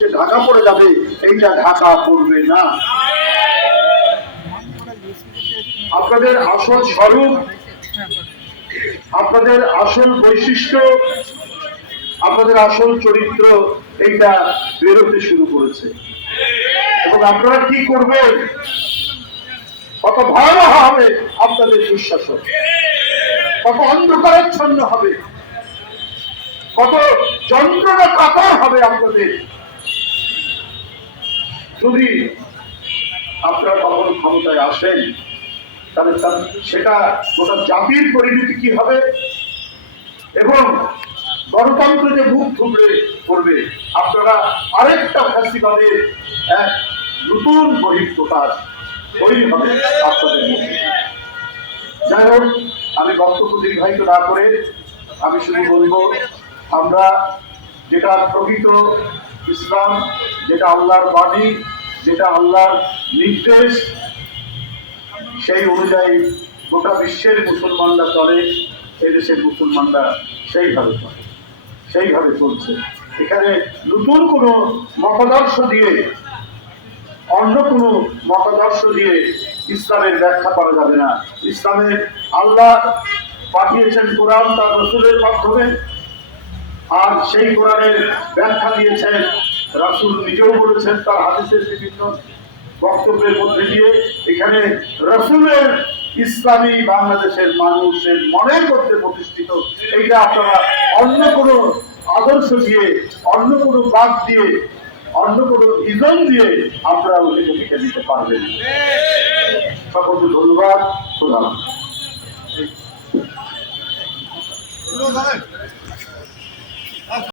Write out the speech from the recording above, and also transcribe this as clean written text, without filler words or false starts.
ঢাকা পড়ে যাবে, এইটা ঢাকা পড়বে না। আপনাদের আসল স্বরূপ, আপনাদের আসল বৈশিষ্ট্য, আপনাদের আসল চরিত্র এইটা বেরোতে শুরু করেছে। এবং আপনারা কি করবেন, কত ভয়াবহ হবে আপনাদের দুঃশাসন, কত অন্ধকারাচ্ছন্ন হবে, কত যন্ত্রণা কাতর হবে আপনাদের যদি আপনারা কখনো ক্ষমতায় আসেন। তাহলে সেটা গোটা জাতির পরিণতি কি হবে এবং গণতন্ত্র যে মুখ থুবড়ে পড়বে, আপনারা আরেকটা ফ্যাসিবাদের এক নতুন বহিঃপ্রকাশ তৈরি হবে আপনাদের মধ্যে। যাই হোক, আমি বক্তব্য দীর্ঘায়িত না করে আমি শুধু বলবো, আমরা যেটা প্রকৃত ইসলাম, যেটা আল্লাহর বাণী, যেটা আল্লাহর নির্দেশ, সেই অনুযায়ী গোটা বিশ্বের মুসলমানরা চলে, এদেশের মুসলমানরা সেইভাবে চলে, সেইভাবে চলছে। এখানে নতুন কোনো মতাদর্শ দিয়ে, অন্য কোনো মতাদর্শ দিয়ে ইসলামের ব্যাখ্যা করা যাবে না। ইসলামের আল্লাহ পাঠিয়েছেন কোরআন তার রাসূলের মাধ্যমে, আর সেই কোরআনের ব্যাখ্যা দিয়েছেন রাসূল নিজেও বলেছেন তার হাদিসের বিভিন্ন বক্তব্যের মধ্যে দিয়ে। এখানে রাসূলের ইসলামী বাংলাদেশের মানুষের মনের মধ্যে প্রতিষ্ঠিত। এইটা আপনারা অন্য কোনো আদর্শ দিয়ে, অন্য কোনো বাদ দিয়ে, অন্য কোনো ইজন দিয়ে আপনারা ওইটাকে লিখে দিতে পারবেন। সকলকে ধন্যবাদ।